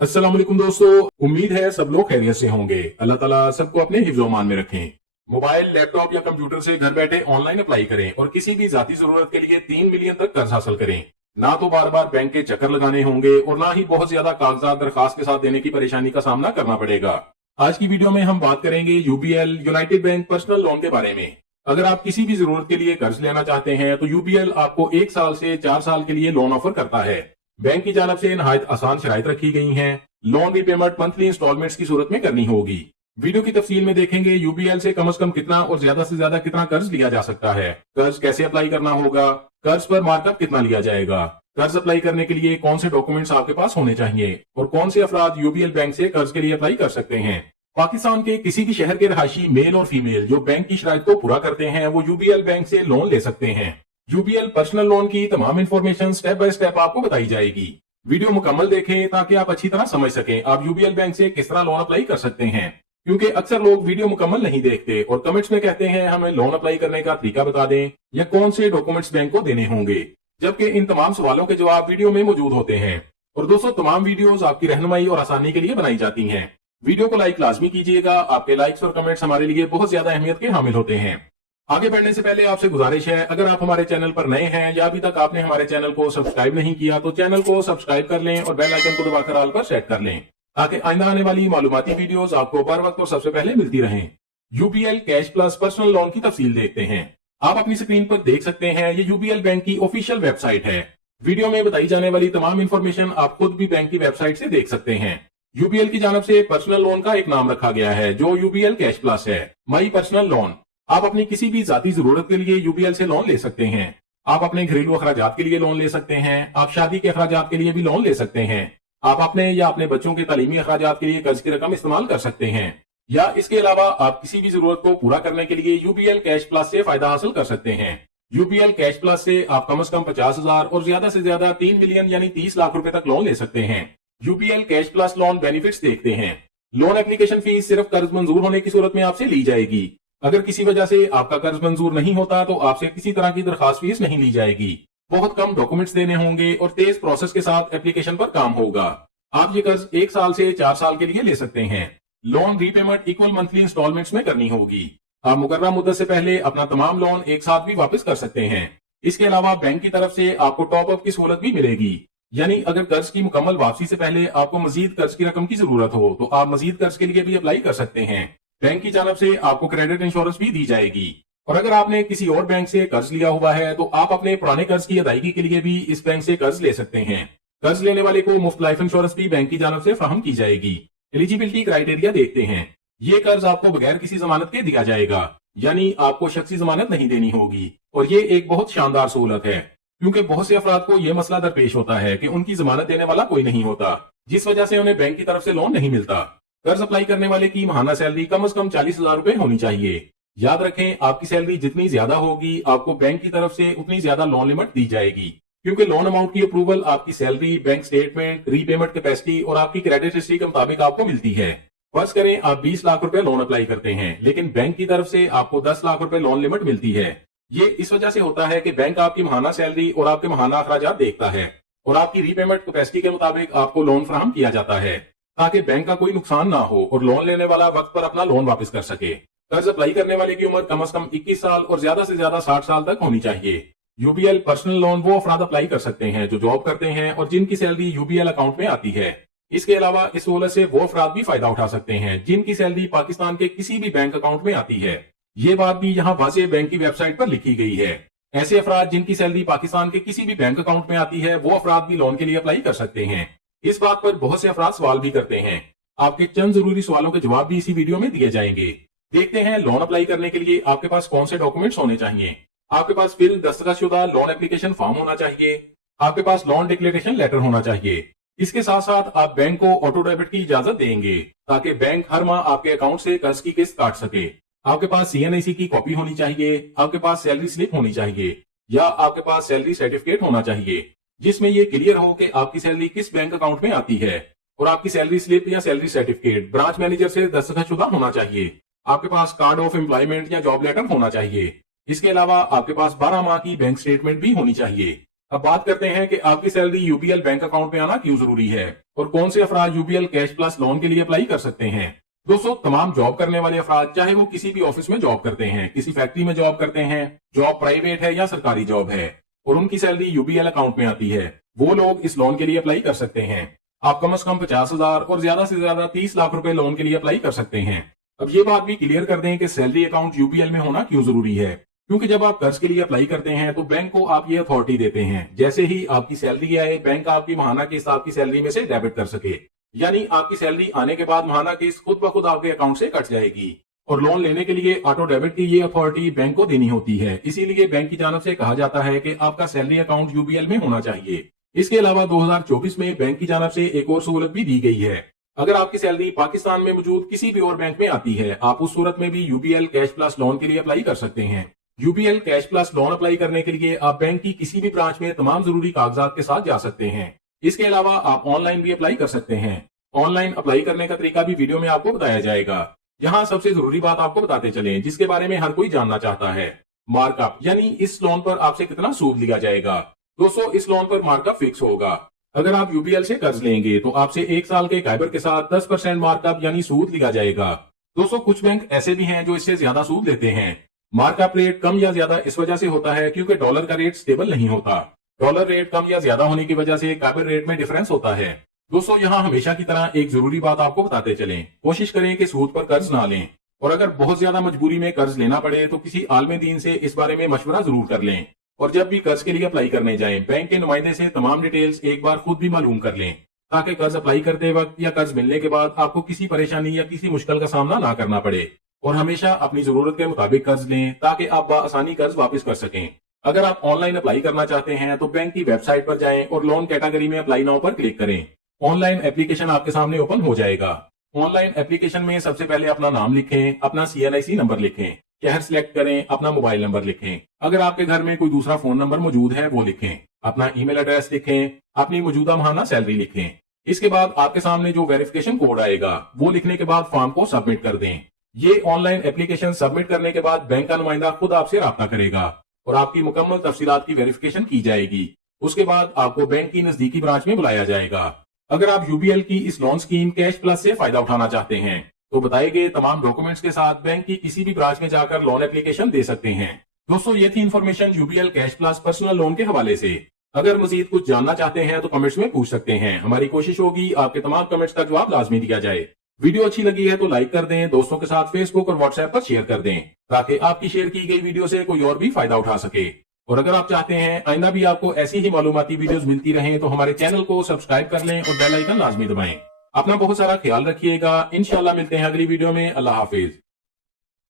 अस्सलाम वालेकुम दोस्तों, उम्मीद है सब लोग खैरियत से होंगे। अल्लाह ताला सबको अपने हिफ्ज़ व अमान में रखें। मोबाइल, लैपटॉप या कंप्यूटर से घर बैठे ऑनलाइन अप्लाई करें और किसी भी जाती जरूरत के लिए 3 मिलियन तक कर्ज हासिल करें। ना तो बार बार बैंक के चक्कर लगाने होंगे और ना ही बहुत ज्यादा कागजात दरखास्त के साथ देने की परेशानी का सामना करना पड़ेगा। आज की वीडियो में हम बात करेंगे UBL United bank personal loan के बारे में। अगर आप किसी भी जरूरत के लिए कर्ज लेना चाहते हैं तो यूबीएल आपको 1 साल से 4 साल के लिए लोन ऑफर करता है। बैंक की जानब से नहायत आसान शराइत रखी गई हैं। लोन रीपेमेंट मंथली इंस्टॉलमेंट्स की सूरत में करनी होगी। वीडियो की तफसील में देखेंगे यूबीएल से कम कितना और ज्यादा से ज्यादा कितना कर्ज लिया जा सकता है, कर्ज कैसे अप्लाई करना होगा, कर्ज पर मार्कअप कितना लिया जाएगा, कर्ज अप्लाई करने के लिए कौन से डॉक्यूमेंट्स आपके पास होने चाहिए और कौन से अफराद यूबीएल बैंक से कर्ज के लिए अप्लाई कर सकते हैं। पाकिस्तान के किसी भी शहर के रहायशी मेल और फीमेल जो बैंक की शराइत को पूरा करते हैं वो यूबीएल बैंक से लोन ले सकते हैं। यूबीएल पर्सनल लोन की तमाम इंफॉर्मेशन स्टेप बाय स्टेप आपको बताई जाएगी। वीडियो मुकम्मल देखें ताकि आप अच्छी तरह समझ सकें आप यूबीएल बैंक से किस तरह लोन अप्लाई कर सकते हैं, क्योंकि अक्सर लोग वीडियो मुकम्मल नहीं देखते और कमेंट्स में कहते हैं हमें लोन अप्लाई करने का तरीका बता दें या कौन से डॉक्यूमेंट्स बैंक को देने होंगे, जबकि इन तमाम सवालों के जवाब वीडियो में मौजूद होते हैं। और दोस्तों, तमाम वीडियोस आपकी रहनुमाई और आसानी के लिए बनाई जाती हैं। वीडियो को लाइक लाजमी कीजिएगा, आपके लाइक्स और कमेंट्स हमारे लिए बहुत ज्यादा अहमियत के हामिल होते हैं। आगे बढ़ने से पहले आपसे गुजारिश है, अगर आप हमारे चैनल पर नए हैं या अभी तक आपने हमारे चैनल को सब्सक्राइब नहीं किया तो चैनल को सब्सक्राइब कर लें और बेल आइकन को दबाकर ऑल पर सेट कर लें ताकि आइंदा आने वाली मालूमाती वीडियोस आपको बर वक्त और सबसे पहले मिलती रहें। UBL cash plus personal loan की तफसील देखते हैं। आप अपनी स्क्रीन पर देख सकते हैं, ये यूबीएल बैंक की ऑफिशियल वेबसाइट है। वीडियो में बताई जाने वाली तमाम इंफॉर्मेशन आप खुद भी बैंक की वेबसाइट से देख सकते हैं। यूबीएल की जानब से पर्सनल लोन का एक नाम रखा गया है जो यूबीएल कैश प्लस है, माई पर्सनल लोन। आप अपनी किसी भी जाती जरूरत के लिए यूबीएल से लोन ले सकते हैं। आप अपने घरेलू अखराजात के लिए लोन ले सकते हैं, आप शादी के अखराजात के लिए भी लोन ले सकते हैं, आप अपने या अपने बच्चों के तालीमी अखराजात के लिए कर्ज की रकम इस्तेमाल कर सकते हैं, या इसके अलावा आप किसी भी जरूरत को पूरा करने के लिए यूबीएल कैश प्लस से फायदा हासिल कर सकते हैं। यूबीएल कैश प्लस से आप कम से कम 50,000 और ज्यादा से ज्यादा 3 मिलियन यानी 30 लाख रुपए तक लोन ले सकते हैं। UBL cash plus lone benefits देखते हैं। लोन एप्लीकेशन फीस सिर्फ कर्ज मंजूर होने की सूरत में आपसे ली जाएगी। अगर किसी वजह से आपका कर्ज मंजूर नहीं होता तो आपसे किसी तरह की दरखास्त फीस नहीं ली जाएगी। बहुत कम डॉक्यूमेंट्स देने होंगे और तेज प्रोसेस के साथ एप्लीकेशन पर काम होगा। आप ये कर्ज 1 साल से 4 साल के लिए ले सकते हैं। Loan repayment equal monthly instalments में करनी होगी। आप मुकर्रर मुद्दत से पहले अपना तमाम लोन एक साथ भी वापस कर सकते हैं। इसके अलावा बैंक की तरफ से आपको टॉप अप की सहूलत भी मिलेगी, यानी अगर कर्ज की मुकम्मल वापसी से पहले आपको मजीद कर्ज की रकम की जरूरत हो तो आप मजीद कर्ज के लिए भी अप्लाई कर सकते हैं। बैंक की जानब से आपको क्रेडिट इंश्योरेंस भी दी जाएगी। और अगर आपने किसी और बैंक से कर्ज लिया हुआ है तो आप अपने पुराने कर्ज की अदायगी के लिए भी इस बैंक से कर्ज ले सकते हैं। कर्ज लेने वाले को मुफ्त लाइफ इंश्योरेंस भी बैंक की जानब से फराहम की जाएगी। एलिजिबिलिटी क्राइटेरिया देखते हैं। ये कर्ज आपको बगैर किसी जमानत के दिया जाएगा, यानी आपको शख्सी जमानत नहीं देनी होगी। और ये एक बहुत शानदार सहूलत है, क्योंकि बहुत से अफराद को यह मसला दरपेश होता है कि उनकी जमानत देने वाला कोई नहीं होता, जिस वजह से उन्हें बैंक की तरफ से लोन नहीं मिलता। कर्ज अप्लाई करने वाले की माहाना सैलरी कम से कम 40,000 रुपए होनी चाहिए। याद रखें, आपकी सैलरी जितनी ज्यादा होगी आपको बैंक की तरफ से उतनी ज्यादा लोन लिमिट दी जाएगी, क्योंकि लोन अमाउंट की अप्रूवल आपकी salary, bank statement, repayment capacity और आपकी क्रेडिट हिस्ट्री के मुताबिक आपको मिलती है। फर्ज करें आप 20 लाख रुपए लोन अप्लाई करते हैं, लेकिन बैंक की तरफ से आपको 10 लाख रुपए लोन लिमिट मिलती है। ये इस वजह से होता है कि बैंक आपकी माहाना सैलरी और आपके माहाना अखराजात देखता है और आपकी रीपेमेंट कैपेसिटी के मुताबिक आपको लोन फराहम किया जाता है, ताकि बैंक का कोई नुकसान ना हो और लोन लेने वाला वक्त पर अपना लोन वापस कर सके। कर्ज अप्लाई करने वाले की उम्र कम से कम 21 साल और ज्यादा से ज्यादा 60 साल तक होनी चाहिए। यूबीएल पर्सनल लोन वो अफराद अप्लाई कर सकते हैं जो जॉब करते हैं और जिनकी सैलरी यूबीएल अकाउंट में आती है। इसके अलावा इस सहूलत से वो अफराद भी फायदा उठा सकते हैं जिनकी सैलरी पाकिस्तान के किसी भी बैंक अकाउंट में आती है। ये बात भी यहाँ वाज़ेह बैंक की वेबसाइट पर लिखी गई है। ऐसे अफराद जिनकी सैलरी पाकिस्तान के किसी भी बैंक अकाउंट में आती है वो अफराद भी लोन के लिए अप्लाई कर सकते हैं। इस बात पर बहुत से अफराद सवाल भी करते हैं। आपके चंद जरूरी सवालों के जवाब भी इसी वीडियो में दिए जाएंगे। देखते हैं लोन अप्लाई करने के लिए आपके पास कौन से डॉक्यूमेंट्स होने चाहिए। आपके पास फिल दस्तखतशुदा लोन एप्लीकेशन फॉर्म होना चाहिए। आपके पास लोन डिक्लेरेशन लेटर होना चाहिए। इसके साथ साथ आप बैंक को ऑटो डेबिट की इजाजत देंगे ताकि बैंक हर माह आपके अकाउंट से कर्ज की किस्त काट सके। आपके पास सीएनआईसी की कॉपी होनी चाहिए। आपके पास सैलरी स्लिप होनी चाहिए या आपके पास सैलरी सर्टिफिकेट होना चाहिए जिसमें ये क्लियर हो कि आपकी सैलरी किस बैंक अकाउंट में आती है। और आपकी सैलरी स्लिप या सैलरी सर्टिफिकेट ब्रांच मैनेजर से दस्तखतशुदा होना चाहिए। आपके पास कार्ड ऑफ एम्प्लॉयमेंट या जॉब लेटर होना चाहिए। इसके अलावा आपके पास 12 माह की बैंक स्टेटमेंट भी होनी चाहिए। अब बात करते हैं कि आपकी सैलरी यूपीएल बैंक अकाउंट में आना क्यों जरूरी है और कौन से अफराद यूपीएल कैश प्लस लोन के लिए अप्लाई कर सकते हैं। दोस्तों, तमाम जॉब करने वाले अफराद, चाहे वो किसी भी ऑफिस में जॉब करते हैं, किसी फैक्ट्री में जॉब करते हैं, जॉब प्राइवेट है या सरकारी जॉब है और उनकी सैलरी यूपीएल अकाउंट में आती है, वो लोग इस लोन के लिए अप्लाई कर सकते हैं। आप कम से कम 50,000 और ज्यादा से ज्यादा 30 लाख रुपए लोन के लिए अप्लाई कर सकते हैं। अब ये बात भी क्लियर कर दें कि सैलरी अकाउंट यूपीएल में होना क्यों जरूरी है, क्योंकि जब आप कर्ज के लिए अप्लाई करते हैं तो बैंक को आप ये अथॉरिटी देते हैं, जैसे ही आपकी सैलरी आए बैंक आपकी माहाना किस्त आपकी सैलरी में से डेबिट कर सके, यानी आपकी सैलरी आने के बाद माहाना किस्त खुद ब खुद आपके अकाउंट से कट जाएगी। और लोन लेने के लिए ऑटो डेबिट की ये अथॉरिटी बैंक को देनी होती है, इसीलिए बैंक की जानब से कहा जाता है कि आपका सैलरी अकाउंट यूपीएल में होना चाहिए। इसके अलावा 2024 में बैंक की जानब से एक और सहूलत भी दी गई है। अगर आपकी सैलरी पाकिस्तान में मौजूद किसी भी और बैंक में आती है, आप उस सूरत में भी यूपीएल कैश प्लस लोन के लिए अप्लाई कर सकते हैं। UPL cash plus lone apply करने के लिए आप बैंक की किसी भी ब्रांच में तमाम जरूरी कागजात के साथ जा सकते हैं। इसके अलावा आप ऑनलाइन भी अप्लाई कर सकते हैं। ऑनलाइन अप्लाई करने का तरीका भी वीडियो में आपको बताया जाएगा। यहाँ सबसे जरूरी बात आपको बताते चलें, जिसके बारे में हर कोई जानना चाहता है, मार्कअप, यानी इस लोन पर आपसे कितना सूद लिया जाएगा। दोस्तों, इस लोन पर मार्कअप फिक्स होगा। अगर आप यूपीएल से कर्ज लेंगे तो आपसे 1 साल के काइबर के साथ 10% मार्कअप यानी सूद लिया जाएगा। दोस्तों, कुछ बैंक ऐसे भी हैं जो इससे ज्यादा सूद लेते हैं। मार्कअप रेट कम या ज्यादा इस वजह से होता है क्योंकि डॉलर का रेट स्टेबल नहीं होता। डॉलर रेट कम या ज्यादा होने की वजह से काइबर रेट में डिफरेंस होता है। दोस्तों, यहाँ हमेशा की तरह एक जरूरी बात आपको बताते चलें, कोशिश करें कि सूद पर कर्ज ना लें और अगर बहुत ज्यादा मजबूरी में कर्ज लेना पड़े तो किसी आलमे दीन से इस बारे में मशवरा जरूर कर लें। और जब भी कर्ज के लिए अप्लाई करने जाएं, बैंक के नुमाइंदे से तमाम डिटेल्स एक बार खुद भी मालूम कर लें, ताकि कर्ज अप्लाई करते वक्त या कर्ज मिलने के बाद आपको किसी परेशानी या किसी मुश्किल का सामना ना करना पड़े। और हमेशा अपनी जरूरत के मुताबिक कर्ज लें ताकि आप बआसानी कर्ज वापस कर सकें। अगर आप ऑनलाइन अप्लाई करना चाहते हैं तो बैंक की वेबसाइट पर जाएं और लोन कैटेगरी में अप्लाई नाउ पर क्लिक करें। ऑनलाइन एप्लीकेशन आपके सामने ओपन हो जाएगा। ऑनलाइन एप्लीकेशन में सबसे पहले अपना नाम लिखें, अपना CNIC नंबर लिखें, शहर सिलेक्ट करें, अपना मोबाइल नंबर लिखें, अगर आपके घर में कोई दूसरा फोन नंबर मौजूद है वो लिखें, अपना ईमेल एड्रेस लिखें, अपनी मौजूदा माहाना सैलरी लिखें। इसके बाद आपके सामने जो वेरिफिकेशन कोड आएगा वो लिखने के बाद फॉर्म को सबमिट कर दें। ये ऑनलाइन एप्लीकेशन सबमिट करने के बाद बैंक का नुमाइंदा खुद आपसे राब्ता करेगा और आपकी मुकम्मल तफसीलात की वेरिफिकेशन की जाएगी। उसके बाद आपको बैंक की नजदीकी ब्रांच में बुलाया जाएगा। अगर आप यूपीएल की इस लोन स्कीम कैश प्लस से फायदा उठाना चाहते हैं तो बताए गए तमाम डॉक्यूमेंट्स के साथ बैंक की किसी भी ब्रांच में जाकर लोन एप्लीकेशन दे सकते हैं। दोस्तों, ये थी information UPL cash plus personal loan के हवाले से। अगर मजीद कुछ जानना चाहते हैं तो कमेंट्स में पूछ सकते हैं। हमारी कोशिश होगी आपके तमाम कमेंट्स का जवाब लाजमी दिया जाए। वीडियो अच्छी लगी है तो लाइक कर दें, दोस्तों के साथ फेसबुक और व्हाट्सएप पर शेयर कर दें ताकि आपकी शेयर की गई वीडियो से कोई और भी फायदा उठा सके। और अगर आप चाहते हैं आइंदा भी आपको ऐसी ही मालूमाती वीडियोस मिलती रहें तो हमारे चैनल को सब्सक्राइब कर लें और बेल आइकन लाजमी दबाएं। अपना बहुत सारा ख्याल रखिएगा। इंशाल्लाह मिलते हैं अगली वीडियो में। अल्लाह हाफिज।